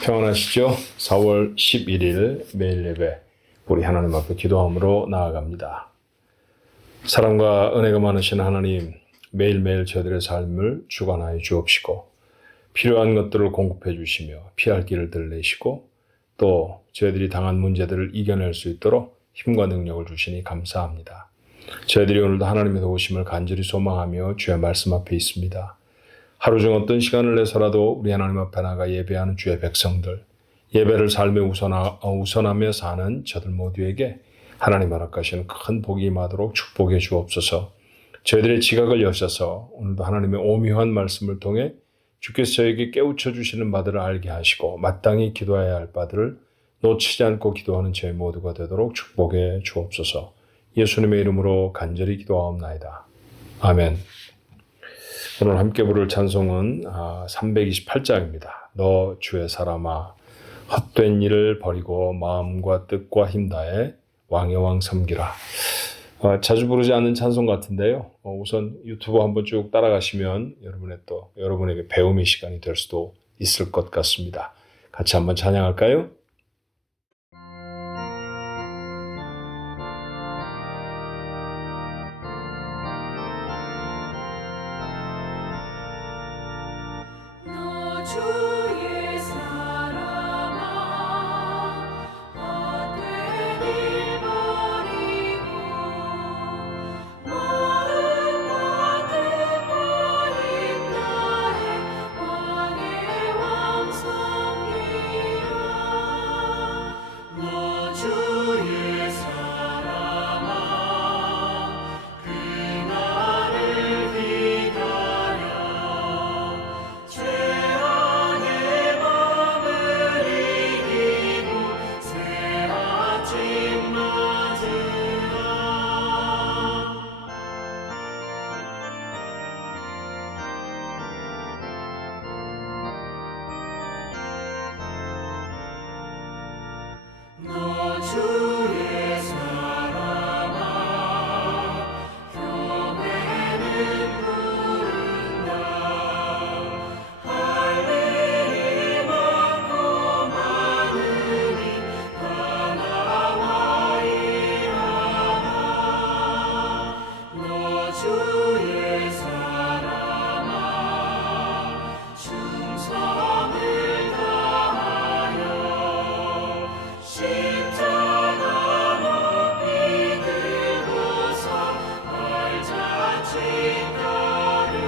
평안하시죠? 4월 11일 매일 예배 우리 하나님 앞에 기도함으로 나아갑니다. 사랑과 은혜가 많으신 하나님, 매일매일 저희들의 삶을 주관하여 주옵시고 필요한 것들을 공급해 주시며 피할 길을 들리시고 또 저희들이 당한 문제들을 이겨낼 수 있도록 힘과 능력을 주시니 감사합니다. 저희들이 오늘도 하나님의 도우심을 간절히 소망하며 주의 말씀 앞에 있습니다. 하루 중 어떤 시간을 내서라도 우리 하나님 앞에 나가 예배하는 주의 백성들, 예배를 삶에 우선하며 사는 저들 모두에게 하나님 허락하시는 큰 복이 임하도록 축복해 주옵소서. 저희들의 지각을 여셔서 오늘도 하나님의 오묘한 말씀을 통해 주께서 저에게 깨우쳐 주시는 바들을 알게 하시고 마땅히 기도해야 할 바들을 놓치지 않고 기도하는 저희 모두가 되도록 축복해 주옵소서. 예수님의 이름으로 간절히 기도하옵나이다. 아멘. 오늘 함께 부를 찬송은 328장입니다. 너 주의 사람아 헛된 일을 버리고 마음과 뜻과 힘 다해 왕의 왕 섬기라. 자주 부르지 않는 찬송 같은데요. 우선 유튜브 한번 쭉 따라가시면 여러분에게 배움의 시간이 될 수도 있을 것 같습니다. 같이 한번 찬양할까요? 주의 사랑아 헛된 일 버리고 마음과 뜻과 힘 다해 왕의 왕 섬기라. 너 주의 사랑아 그날을 기다려 죄악의 밤을 이기고 새 아침 맞으라. 너 주의 사랑아 교회는 부른다. 할 일이 많고 많으니 다 나와 일하라. 너 주의 사랑아 충성을 다하여 십자가 높이 들고서 발자취 따르라.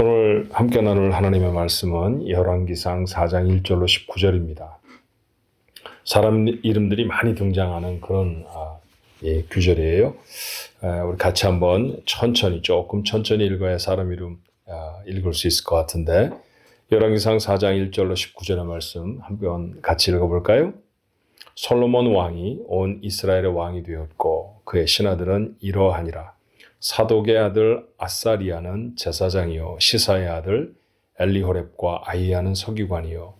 오늘 함께 나눌 하나님의 말씀은 열왕기상 4장 1절로 19절입니다. 사람 이름들이 많이 등장하는 그런 규절이에요. 우리 같이 한번 조금 천천히 읽어야 사람 이름 읽을 수 있을 것 같은데 열왕기상 4장 1절로 19절의 말씀 한번 같이 읽어볼까요? 솔로몬 왕이 온 이스라엘의 왕이 되었고 그의 신하들은 이러하니라. 사독의 아들 아사리아는 제사장이요 시사의 아들 엘리호렙과 아히야는 서기관이요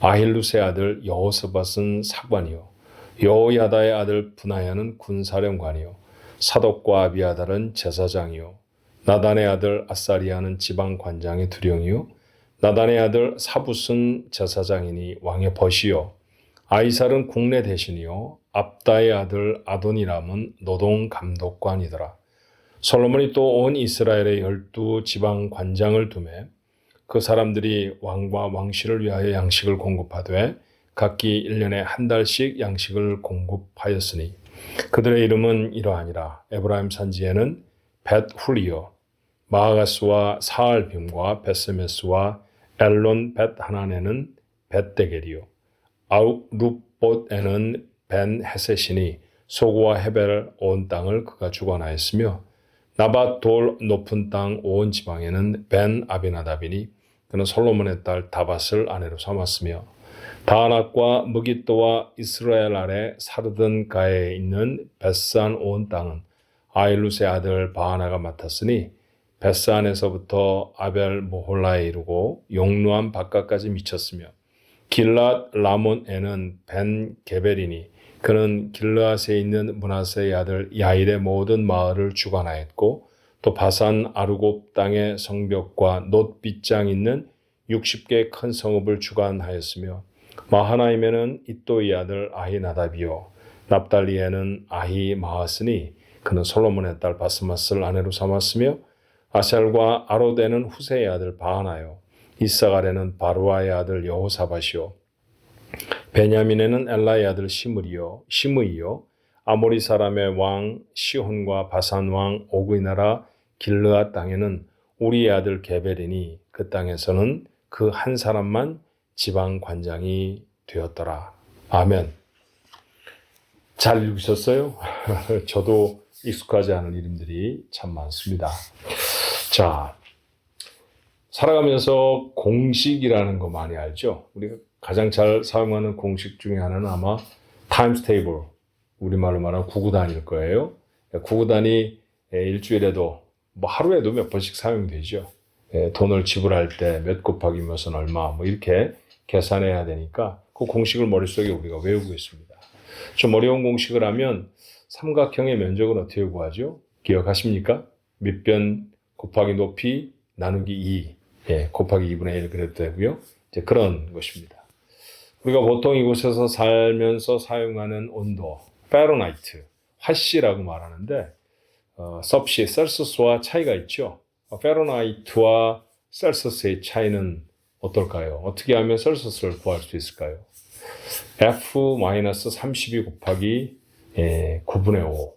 아힐루스의 아들 여호사밧은 사관이요 여호야다의 아들 브나야는 군사령관이요 사독과 아비아달은 제사장이요 나단의 아들 아사리아는 지방관장의 두령이요 나단의 아들 사붓은 제사장이니 왕의 벗이요 아이살은 국내 대신이요 압다의 아들 아도니람은 노동감독관이더라. 솔로몬이 또 온 이스라엘의 12 지방관장을 두매 그 사람들이 왕과 왕실을 위하여 양식을 공급하되 각기 1년에 한 달씩 양식을 공급하였으니 그들의 이름은 이러하니라. 에브라임 산지에는 벳훌리요 마아가스와 사알빔과 벳세메스와 엘론 벳하난에는 벳데겔이요 아웃룻봇에는 벤 헤셋이니 소고와 헤벨 온 땅을 그가 주관하였으며 나밧 돌 높은 땅 온 지방에는 벤 아비나답이니 그는 솔로몬의 딸 다밧을 아내로 삼았으며 다낙과 무깃도와 이스라엘 아래 사르든가에 있는 벳산 온 땅은 아일룻의 아들 바하나가 맡았으니 벳산에서부터 아벨 모홀라에 이르고 용루암 바깥까지 미쳤으며 길랏 라몬에는 벤 게벨이니 그는 길르앗에 있는 므낫세의 아들 야일의 모든 마을을 주관하였고 또 바산 아르곱 땅의 성벽과 놋빗장 있는 60개의 큰 성읍을 주관하였으며 마하나임에는 이또의 아들 아히나답이요 납달리에는 아히마하스니 그는 솔로몬의 딸 바스마스를 아내로 삼았으며 아셀과 아로데는 후세의 아들 바하나요 이사갈에는 바루아의 아들 여호사밧이요 베냐민에는 엘라의 아들 시므이요 아모리 사람의 왕 시혼과 바산 왕 오그의 나라 길르앗 땅에는 우리의 아들 게벨이니 그 땅에서는 그 한 사람만 지방 관장이 되었더라. 아멘. 잘 읽으셨어요? 저도 익숙하지 않은 이름들이 참 많습니다. 자, 살아가면서 공식이라는 거 많이 알죠? 우리가 가장 잘 사용하는 공식 중에 하나는 아마 타임스 테이블, 우리말로 말하면 구구단일 거예요. 구구단이 일주일에도 뭐 하루에도 몇 번씩 사용되죠. 돈을 지불할 때 몇 곱하기 몇은 얼마 뭐 이렇게 계산해야 되니까 그 공식을 머릿속에 우리가 외우고 있습니다. 좀 어려운 공식을 하면 삼각형의 면적은 어떻게 구하죠? 기억하십니까? 밑변 곱하기 높이 나누기 2 곱하기 2분의 1 그래도 되고요. 이제 그런 것입니다. 우리가 보통 이곳에서 살면서 사용하는 온도 파레나이트, 화씨라고 말하는데 섭씨, 셀시우스와 차이가 있죠. 파레나이트와 셀시우스의 차이는 어떨까요? 어떻게 하면 셀시우스를 구할 수 있을까요? F-32 곱하기 9분의 5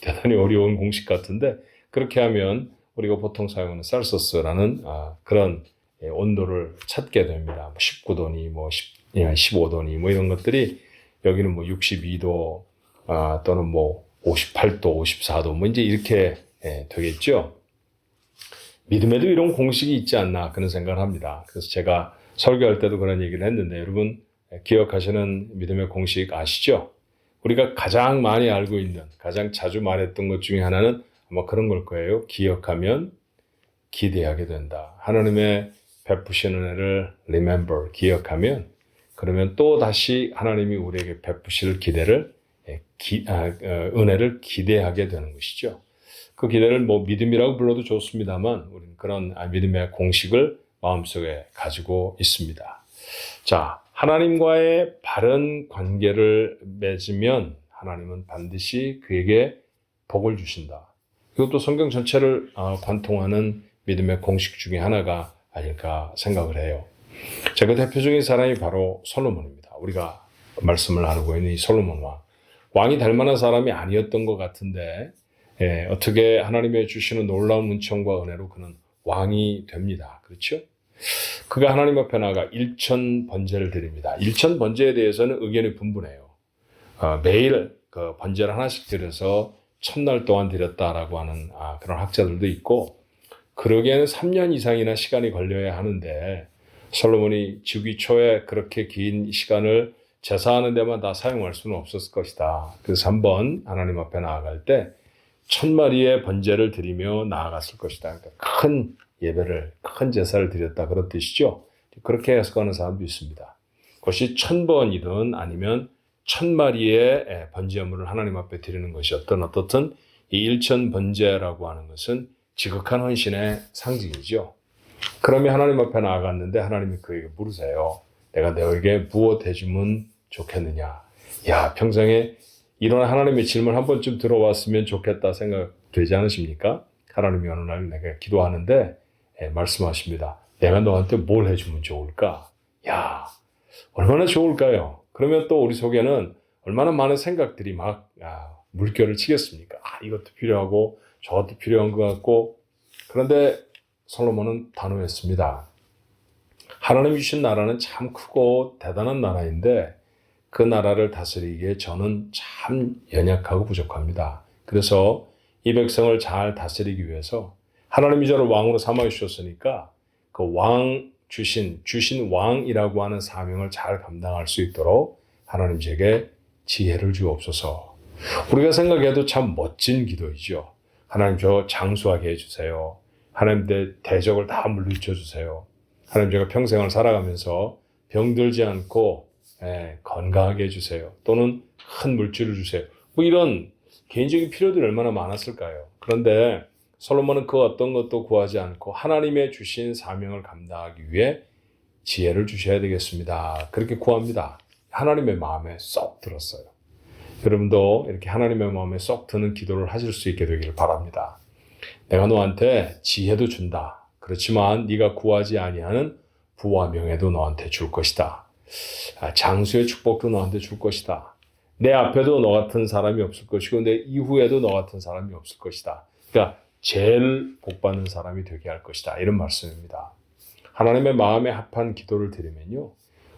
대단히 어려운 공식 같은데 그렇게 하면 우리가 보통 사용하는 셀시우스라는 그런 온도를 찾게 됩니다. 19도니 15도니 이런 것들이 여기는 62도 또는 58도, 54도 이제 이렇게 되겠죠. 믿음에도 이런 공식이 있지 않나 그런 생각을 합니다. 그래서 제가 설교할 때도 그런 얘기를 했는데 여러분 기억하시는 믿음의 공식 아시죠? 우리가 가장 많이 알고 있는 가장 자주 말했던 것 중에 하나는 아마 그런 걸 거예요. 기억하면 기대하게 된다. 하나님의 베푸신 은혜를 remember, 기억하면 그러면 또 다시 하나님이 우리에게 베푸실 은혜를 기대하게 되는 것이죠. 그 기대를 믿음이라고 불러도 좋습니다만 우리는 그런 믿음의 공식을 마음속에 가지고 있습니다. 자, 하나님과의 바른 관계를 맺으면 하나님은 반드시 그에게 복을 주신다. 이것도 성경 전체를 관통하는 믿음의 공식 중에 하나가 아닐까 생각을 해요. 제가 대표적인 사람이 바로 솔로몬입니다. 우리가 말씀을 나누고 있는 이 솔로몬 왕. 왕이 될 만한 사람이 아니었던 것 같은데 어떻게 하나님의 주시는 놀라운 은총과 은혜로 그는 왕이 됩니다. 그렇죠? 그가 하나님 앞에 나아가 일천 번제를 드립니다. 일천 번제에 대해서는 의견이 분분해요. 매일 그 번제를 하나씩 드려서 첫날 동안 드렸다라고 하는 그런 학자들도 있고 그러기에는 3년 이상이나 시간이 걸려야 하는데 솔로몬이 즉위 초에 그렇게 긴 시간을 제사하는 데만 다 사용할 수는 없었을 것이다. 그래서 한번 하나님 앞에 나아갈 때 1000마리의 번제를 드리며 나아갔을 것이다. 그러니까 큰 예배를, 큰 제사를 드렸다 그런 뜻이죠. 그렇게 해석하는 사람도 있습니다. 그것이 1000번이든 아니면 1000마리의 번제물을 하나님 앞에 드리는 것이 어떻든 이 일천 번제라고 하는 것은 지극한 헌신의 상징이죠. 그러면 하나님 앞에 나아갔는데 하나님이 그에게 물으세요. 내가 너에게 무엇 해주면 좋겠느냐. 야, 평생에 이런 하나님의 질문 한 번쯤 들어왔으면 좋겠다 생각되지 않으십니까? 하나님이 어느 날 내가 기도하는데 말씀하십니다. 내가 너한테 뭘 해주면 좋을까? 야, 얼마나 좋을까요? 그러면 또 우리 속에는 얼마나 많은 생각들이 막 물결을 치겠습니까? 이것도 필요하고 저것도 필요한 것 같고. 그런데 솔로몬은 단호했습니다. 하나님이 주신 나라는 참 크고 대단한 나라인데 그 나라를 다스리기에 저는 참 연약하고 부족합니다. 그래서 이 백성을 잘 다스리기 위해서 하나님이 저를 왕으로 삼아 주셨으니까 그 왕 주신 왕이라고 하는 사명을 잘 감당할 수 있도록 하나님 제게 지혜를 주옵소서. 우리가 생각해도 참 멋진 기도이죠. 하나님 저 장수하게 해주세요. 하나님 내 대적을 다 물리쳐 주세요. 하나님 제가 평생을 살아가면서 병들지 않고 건강하게 해주세요. 또는 큰 물질을 주세요. 이런 개인적인 필요들이 얼마나 많았을까요? 그런데 솔로몬은 그 어떤 것도 구하지 않고 하나님의 주신 사명을 감당하기 위해 지혜를 주셔야 되겠습니다. 그렇게 구합니다. 하나님의 마음에 쏙 들었어요. 여러분도 이렇게 하나님의 마음에 쏙 드는 기도를 하실 수 있게 되기를 바랍니다. 내가 너한테 지혜도 준다. 그렇지만 네가 구하지 아니하는 부와 명예도 너한테 줄 것이다. 장수의 축복도 너한테 줄 것이다. 내 앞에도 너 같은 사람이 없을 것이고 내 이후에도 너 같은 사람이 없을 것이다. 그러니까 제일 복받는 사람이 되게 할 것이다. 이런 말씀입니다. 하나님의 마음에 합한 기도를 드리면요.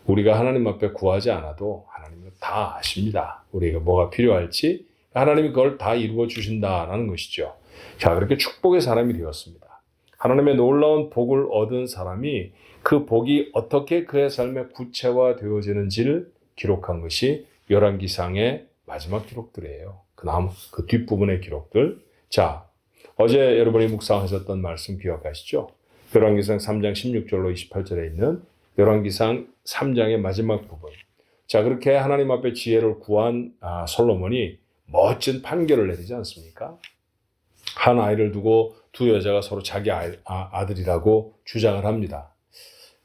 우리가 하나님 앞에 구하지 않아도 하나님은 다 아십니다. 우리가 뭐가 필요할지 하나님이 그걸 다 이루어 주신다라는 것이죠. 자, 그렇게 축복의 사람이 되었습니다. 하나님의 놀라운 복을 얻은 사람이 그 복이 어떻게 그의 삶에 구체화되어지는지를 기록한 것이 열왕기상의 마지막 기록들이에요. 그 뒷부분의 기록들. 자, 어제 여러분이 묵상하셨던 말씀 기억하시죠? 열왕기상 3장 16절로 28절에 있는 열왕기상 3장의 마지막 부분. 자, 그렇게 하나님 앞에 지혜를 구한 솔로몬이 멋진 판결을 내리지 않습니까? 한 아이를 두고 두 여자가 서로 자기 아들이라고 주장을 합니다.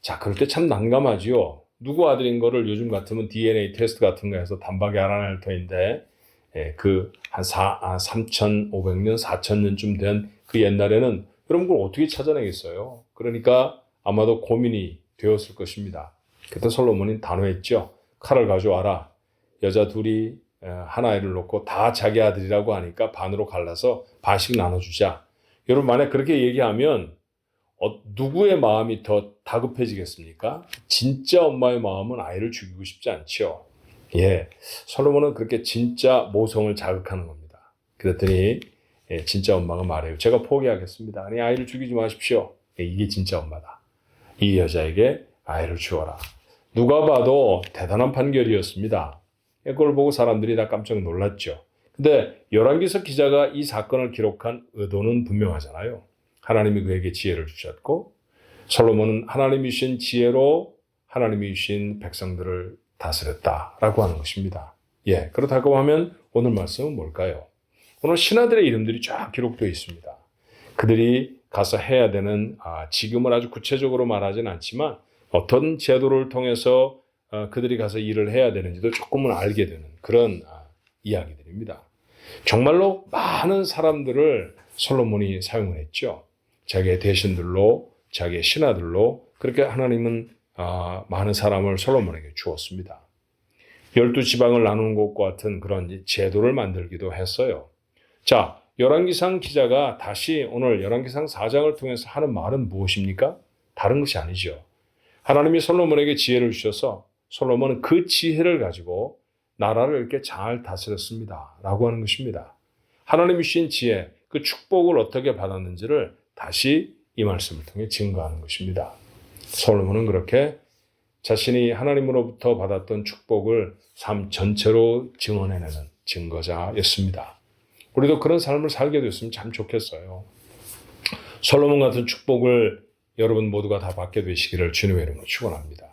자, 그럴 때 참 난감하지요. 누구 아들인 거를 요즘 같으면 DNA 테스트 같은 거 해서 단박에 알아낼 터인데, 그 한 3,500년, 4,000년쯤 된 그 옛날에는 여러분 그걸 어떻게 찾아내겠어요? 그러니까 아마도 고민이 되었을 것입니다. 그때 솔로몬이 단호했죠. 칼을 가져와라. 여자 둘이 한 아이를 놓고 다 자기 아들이라고 하니까 반으로 갈라서 반씩 나눠주자. 여러분 만약 그렇게 얘기하면 누구의 마음이 더 다급해지겠습니까? 진짜 엄마의 마음은 아이를 죽이고 싶지 않죠. 예, 솔로몬은 그렇게 진짜 모성을 자극하는 겁니다. 그랬더니 진짜 엄마가 말해요. 제가 포기하겠습니다. 아니 아이를 죽이지 마십시오. 이게 진짜 엄마다. 이 여자에게 아이를 주어라. 누가 봐도 대단한 판결이었습니다. 그걸 보고 사람들이 다 깜짝 놀랐죠. 근데 열왕기서 기자가 이 사건을 기록한 의도는 분명하잖아요. 하나님이 그에게 지혜를 주셨고 솔로몬은 하나님이 주신 지혜로 하나님이 주신 백성들을 다스렸다라고 하는 것입니다. 예, 그렇다고 하면 오늘 말씀은 뭘까요? 오늘 신하들의 이름들이 쫙 기록되어 있습니다. 그들이 가서 해야 되는 지금은 아주 구체적으로 말하지는 않지만 어떤 제도를 통해서 그들이 가서 일을 해야 되는지도 조금은 알게 되는 그런 이야기들입니다. 정말로 많은 사람들을 솔로몬이 사용을 했죠. 자기의 대신들로, 자기의 신하들로 그렇게 하나님은 많은 사람을 솔로몬에게 주었습니다. 12지방을 나누는 것과 같은 그런 제도를 만들기도 했어요. 자, 열왕기상 기자가 다시 오늘 열왕기상 4장을 통해서 하는 말은 무엇입니까? 다른 것이 아니죠. 하나님이 솔로몬에게 지혜를 주셔서 솔로몬은 그 지혜를 가지고 나라를 이렇게 잘 다스렸습니다. 라고 하는 것입니다. 하나님이 주신 지혜, 그 축복을 어떻게 받았는지를 다시 이 말씀을 통해 증거하는 것입니다. 솔로몬은 그렇게 자신이 하나님으로부터 받았던 축복을 삶 전체로 증언해내는 증거자였습니다. 우리도 그런 삶을 살게 됐으면 참 좋겠어요. 솔로몬 같은 축복을 여러분 모두가 다 받게 되시기를 주님의 이름으로 축원합니다.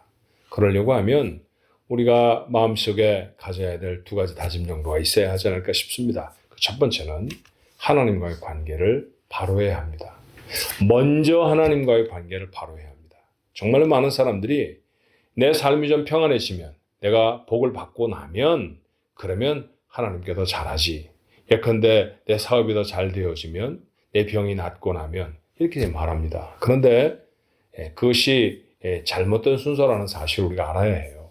그러려고 하면 우리가 마음속에 가져야 될 두 가지 다짐 정도가 있어야 하지 않을까 싶습니다. 첫 번째는 하나님과의 관계를 바로 해야 합니다. 먼저 하나님과의 관계를 바로 해야 합니다. 정말로 많은 사람들이 내 삶이 좀 평안해지면 내가 복을 받고 나면 그러면 하나님께 더 잘하지. 예컨대 내 사업이 더 잘 되어지면 내 병이 낫고 나면 이렇게 말합니다. 그런데 그것이 잘못된 순서라는 사실을 우리가 알아야 해요.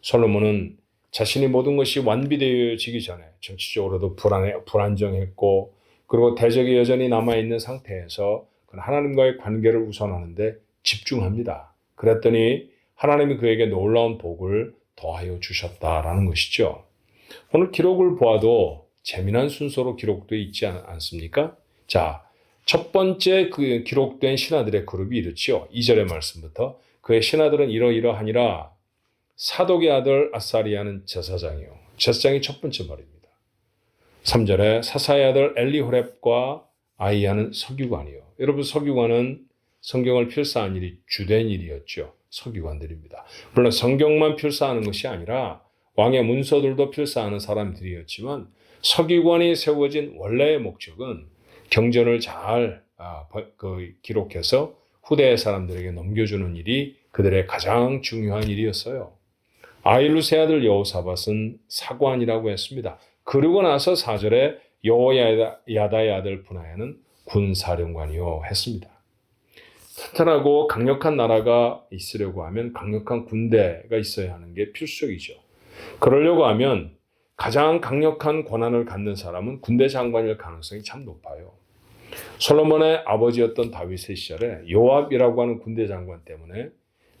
솔로몬은 자신이 모든 것이 완비되어지기 전에 정치적으로도 불안정했고 그리고 대적이 여전히 남아있는 상태에서 하나님과의 관계를 우선하는데 집중합니다. 그랬더니 하나님이 그에게 놀라운 복을 더하여 주셨다라는 것이죠. 오늘 기록을 보아도 재미난 순서로 기록되어 있지 않습니까? 자, 첫 번째 그 기록된 신하들의 그룹이 이렇지요. 2절의 말씀부터 그의 신하들은 이러이러하니라. 사독의 아들 아사리아는 제사장이요. 제사장이 첫 번째 말입니다. 3절에 사사의 아들 엘리호렙과 아이야는 서기관이요. 여러분 서기관은 성경을 필사한 일이 주된 일이었죠. 서기관들입니다. 물론 성경만 필사하는 것이 아니라 왕의 문서들도 필사하는 사람들이었지만 서기관이 세워진 원래의 목적은 경전을 잘 기록해서 후대 사람들에게 넘겨주는 일이 그들의 가장 중요한 일이었어요. 아일루 세 아들 여호사밧은 사관이라고 했습니다. 그러고 나서 4절에 여호야다의 아들 분하야는 군사령관이요 했습니다. 튼튼하고 강력한 나라가 있으려고 하면 강력한 군대가 있어야 하는 게 필수적이죠. 그러려고 하면 가장 강력한 권한을 갖는 사람은 군대 장관일 가능성이 참 높아요. 솔로몬의 아버지였던 다윗의 시절에 요압이라고 하는 군대 장관 때문에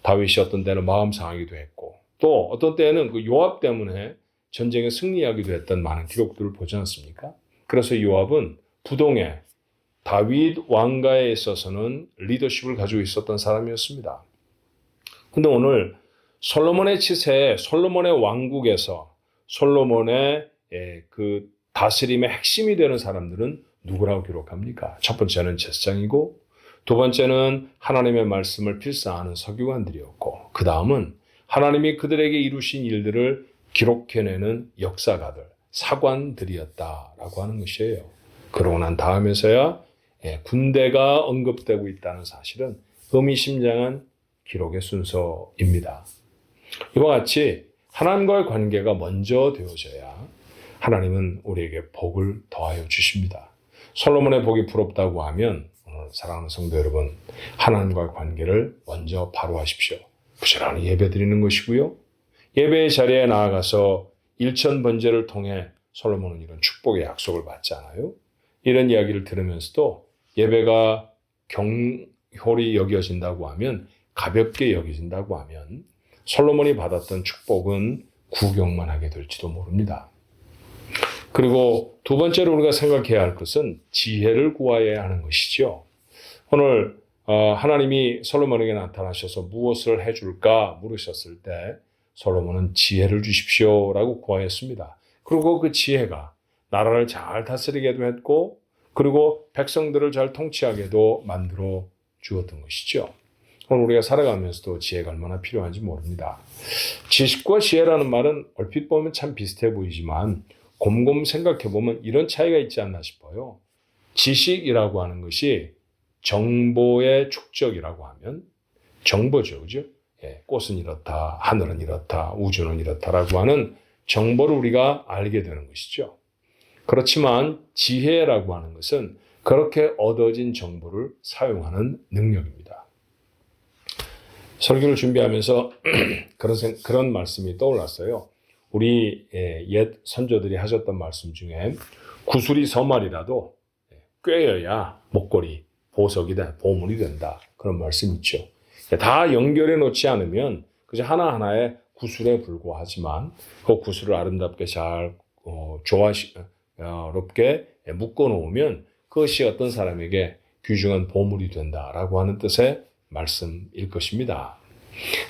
다윗이 어떤 때는 마음 상하기도 했고 또 어떤 때는 그 요압 때문에 전쟁에 승리하기도 했던 많은 기록들을 보지 않습니까? 그래서 요압은 부동의 다윗 왕가에 있어서는 리더십을 가지고 있었던 사람이었습니다. 근데 오늘 솔로몬의 치세에 솔로몬의 왕국에서 솔로몬의 그 다스림의 핵심이 되는 사람들은 누구라고 기록합니까? 첫 번째는 제사장이고 두 번째는 하나님의 말씀을 필사하는 서기관들이었고 그 다음은 하나님이 그들에게 이루신 일들을 기록해내는 역사가들, 사관들이었다라고 하는 것이에요. 그러고 난 다음에서야 군대가 언급되고 있다는 사실은 의미심장한 기록의 순서입니다. 이와 같이 하나님과의 관계가 먼저 되어져야 하나님은 우리에게 복을 더하여 주십니다. 솔로몬의 복이 부럽다고 하면 오늘 사랑하는 성도 여러분, 하나님과의 관계를 먼저 바로 하십시오. 부지런히 예배 드리는 것이고요. 예배의 자리에 나아가서 일천 번제를 통해 솔로몬은 이런 축복의 약속을 받잖아요. 이런 이야기를 들으면서도 예배가 경홀히 여겨진다고 하면 가볍게 여겨진다고 하면 솔로몬이 받았던 축복은 구경만 하게 될지도 모릅니다. 그리고 두 번째로 우리가 생각해야 할 것은 지혜를 구하여야 하는 것이죠. 오늘 하나님이 솔로몬에게 나타나셔서 무엇을 해줄까 물으셨을 때 솔로몬은 지혜를 주십시오라고 구하였습니다. 그리고 그 지혜가 나라를 잘 다스리게도 했고 그리고 백성들을 잘 통치하게도 만들어 주었던 것이죠. 오늘 우리가 살아가면서도 지혜가 얼마나 필요한지 모릅니다. 지식과 지혜라는 말은 얼핏 보면 참 비슷해 보이지만 곰곰 생각해 보면 이런 차이가 있지 않나 싶어요. 지식이라고 하는 것이 정보의 축적이라고 하면 정보죠. 그죠? 꽃은 이렇다, 하늘은 이렇다, 우주는 이렇다라고 하는 정보를 우리가 알게 되는 것이죠. 그렇지만 지혜라고 하는 것은 그렇게 얻어진 정보를 사용하는 능력입니다. 설교를 준비하면서 그런 말씀이 떠올랐어요. 우리 옛 선조들이 하셨던 말씀 중에 구슬이 서말이라도 꿰어야 목걸이, 보석이다, 보물이 된다. 그런 말씀 있죠. 다 연결해 놓지 않으면 그저 하나하나의 구슬에 불과하지만 그 구슬을 아름답게 잘 조화롭게 묶어 놓으면 그것이 어떤 사람에게 귀중한 보물이 된다라고 하는 뜻의 말씀일 것입니다.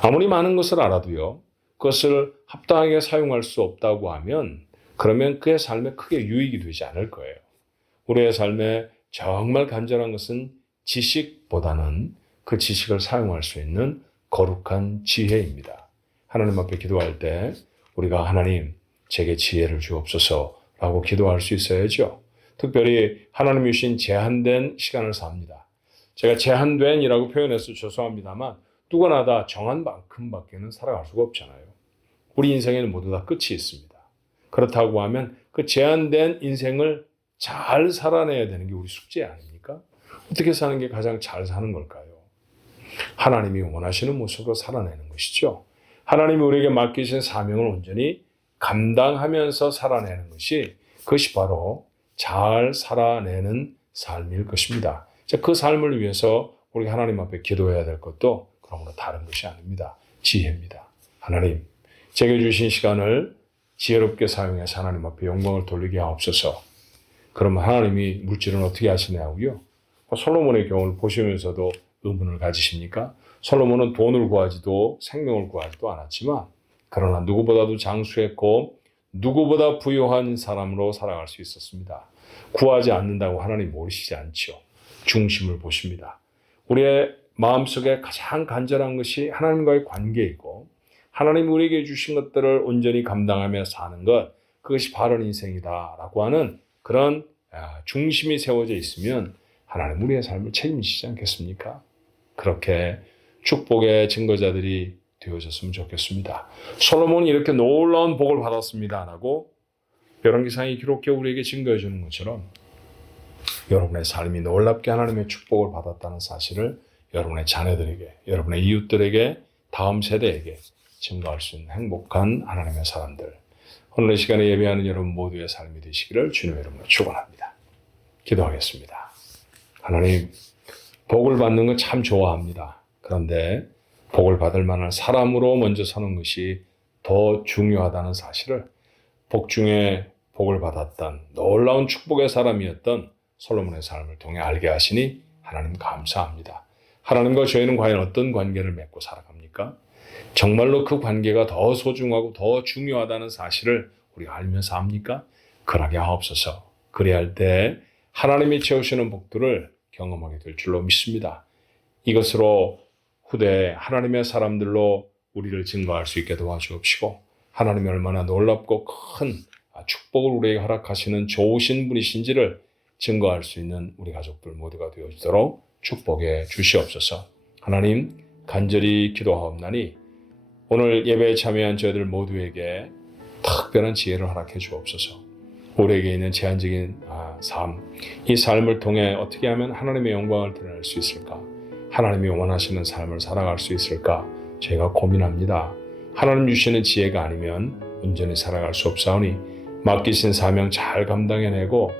아무리 많은 것을 알아도요, 그것을 합당하게 사용할 수 없다고 하면 그러면 그의 삶에 크게 유익이 되지 않을 거예요. 우리의 삶에 정말 간절한 것은 지식보다는 그 지식을 사용할 수 있는 거룩한 지혜입니다. 하나님 앞에 기도할 때 우리가 하나님 제게 지혜를 주옵소서라고 기도할 수 있어야죠. 특별히 하나님이 주신 제한된 시간을 삽니다. 제가 제한된이라고 표현해서 죄송합니다만 누구나 다 정한 만큼밖에는 살아갈 수가 없잖아요. 우리 인생에는 모두 다 끝이 있습니다. 그렇다고 하면 그 제한된 인생을 잘 살아내야 되는 게 우리 숙제 아닙니까? 어떻게 사는 게 가장 잘 사는 걸까요? 하나님이 원하시는 모습으로 살아내는 것이죠. 하나님이 우리에게 맡기신 사명을 온전히 감당하면서 살아내는 것이 그것이 바로 잘 살아내는 삶일 것입니다. 그 삶을 위해서 우리가 하나님 앞에 기도해야 될 것도 그러므로 다른 것이 아닙니다. 지혜입니다. 하나님, 제게 주신 시간을 지혜롭게 사용해서 하나님 앞에 영광을 돌리게 하옵소서. 그러면 하나님이 물질은 어떻게 하시냐고요? 솔로몬의 경우를 보시면서도 의문을 가지십니까? 솔로몬은 돈을 구하지도 생명을 구하지도 않았지만 그러나 누구보다도 장수했고 누구보다 부유한 사람으로 살아갈 수 있었습니다. 구하지 않는다고 하나님 모르시지 않죠. 중심을 보십니다. 우리의 마음속에 가장 간절한 것이 하나님과의 관계이고 하나님 우리에게 주신 것들을 온전히 감당하며 사는 것, 그것이 바른 인생이다라고 하는 그런 중심이 세워져 있으면 하나님 우리의 삶을 책임지지 않겠습니까? 그렇게 축복의 증거자들이 되어졌으면 좋겠습니다. 솔로몬이 이렇게 놀라운 복을 받았습니다라고 열왕기상이 기록해 우리에게 증거해 주는 것처럼 여러분의 삶이 놀랍게 하나님의 축복을 받았다는 사실을 여러분의 자녀들에게, 여러분의 이웃들에게, 다음 세대에게 증거할 수 있는 행복한 하나님의 사람들, 오늘 이 시간에 예배하는 여러분 모두의 삶이 되시기를 주님의 이름으로 축원합니다. 기도하겠습니다. 하나님, 복을 받는 건 참 좋아합니다. 그런데 복을 받을 만한 사람으로 먼저 서는 것이 더 중요하다는 사실을 복 중에 복을 받았던 놀라운 축복의 사람이었던 솔로몬의 삶을 통해 알게 하시니 하나님 감사합니다. 하나님과 저희는 과연 어떤 관계를 맺고 살아갑니까? 정말로 그 관계가 더 소중하고 더 중요하다는 사실을 우리가 알면서 합니까? 그러게 하옵소서. 그래야 할 때 하나님이 채우시는 복들을 경험하게 될 줄로 믿습니다. 이것으로 후대에 하나님의 사람들로 우리를 증거할 수 있게 도와주옵시고 하나님이 얼마나 놀랍고 큰 축복을 우리에게 허락하시는 좋으신 분이신지를 증거할 수 있는 우리 가족들 모두가 되어지도록 축복해 주시옵소서. 하나님 간절히 기도하옵나니 오늘 예배에 참여한 저희들 모두에게 특별한 지혜를 허락해 주옵소서. 우리에게 있는 제한적인 삶, 이 삶을 통해 어떻게 하면 하나님의 영광을 드러낼 수 있을까? 하나님이 원하시는 삶을 살아갈 수 있을까? 제가 고민합니다. 하나님 주시는 지혜가 아니면 온전히 살아갈 수 없사오니 맡기신 사명 잘 감당해내고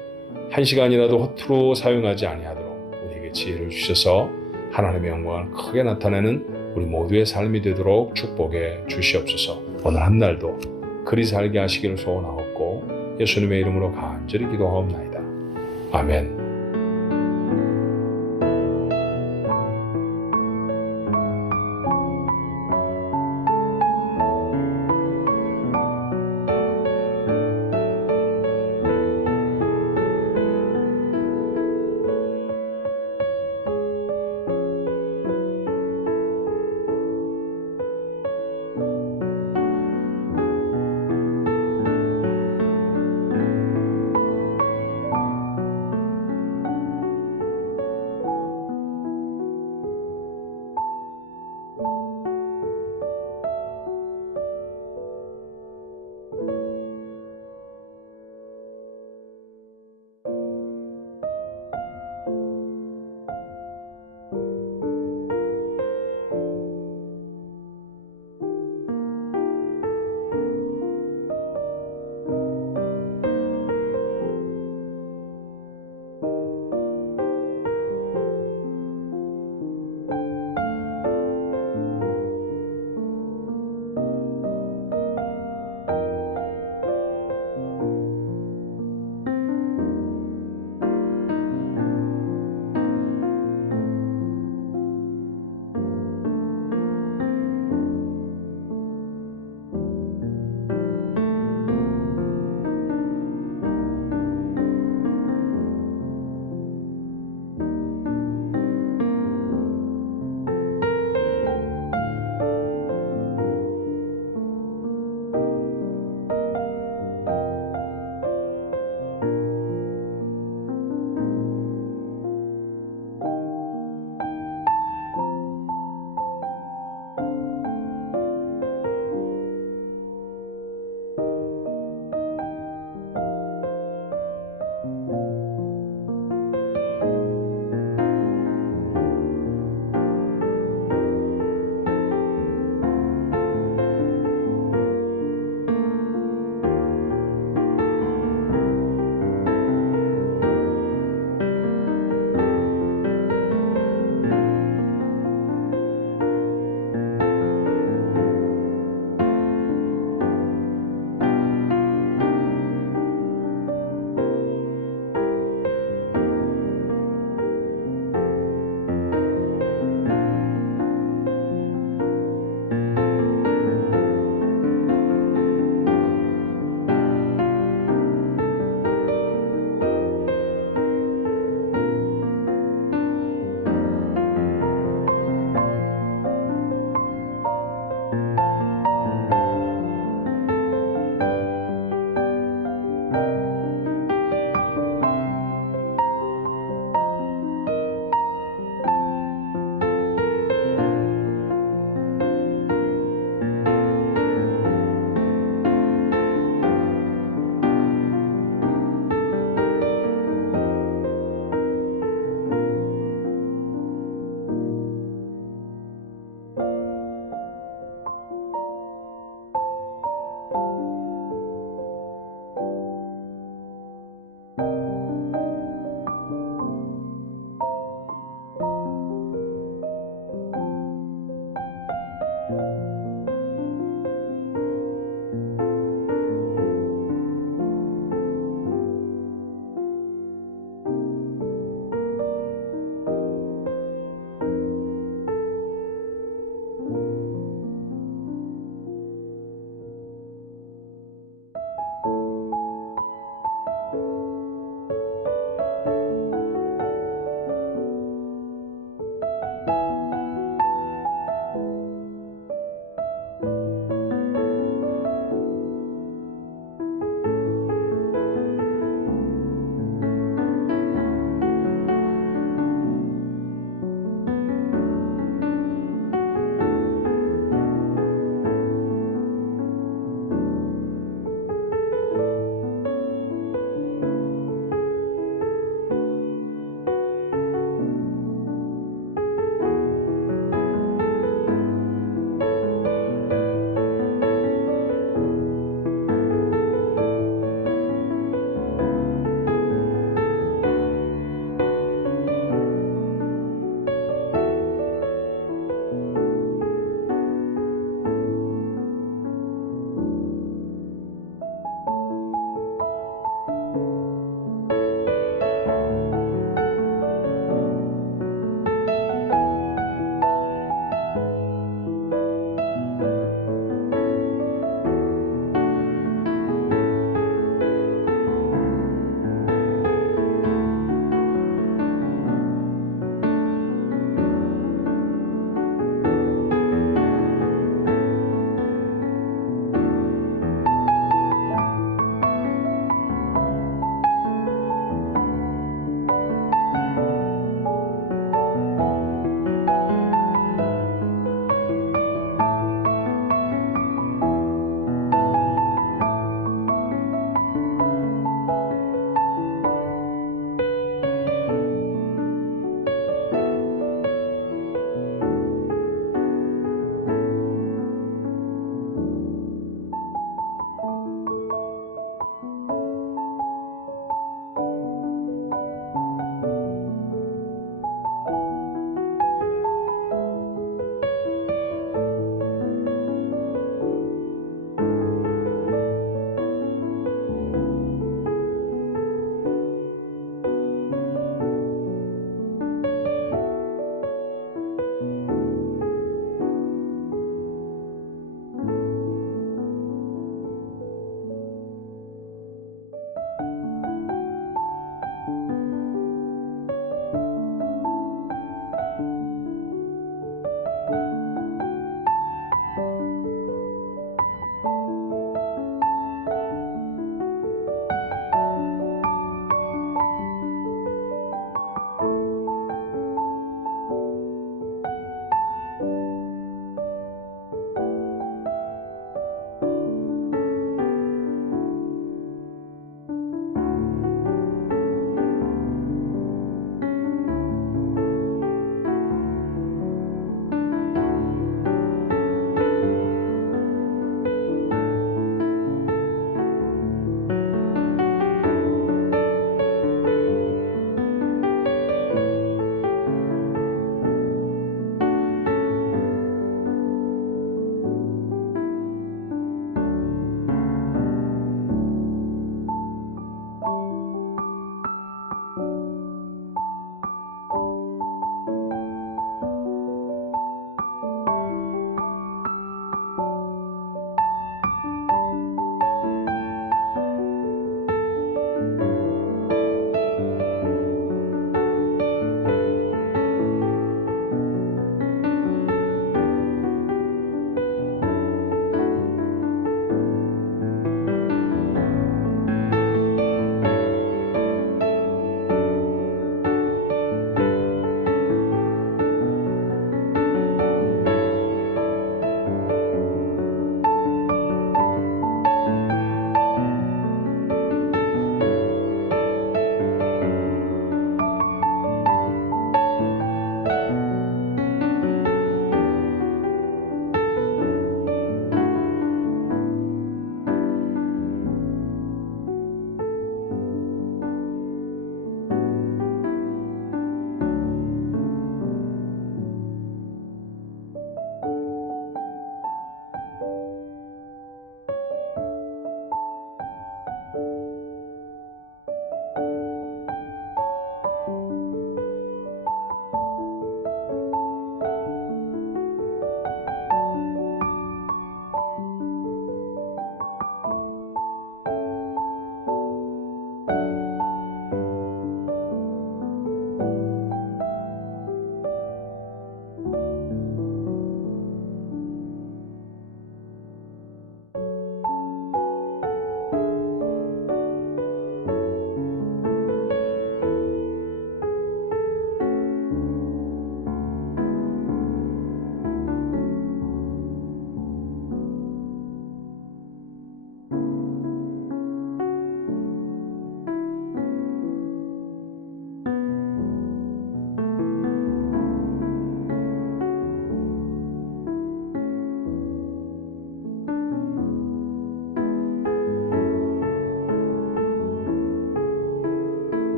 한 시간이라도 허투루 사용하지 아니하도록 우리에게 지혜를 주셔서 하나님의 영광을 크게 나타내는 우리 모두의 삶이 되도록 축복해 주시옵소서. 오늘 한 날도 그리 살게 하시기를 소원하옵고 예수님의 이름으로 간절히 기도하옵나이다. 아멘.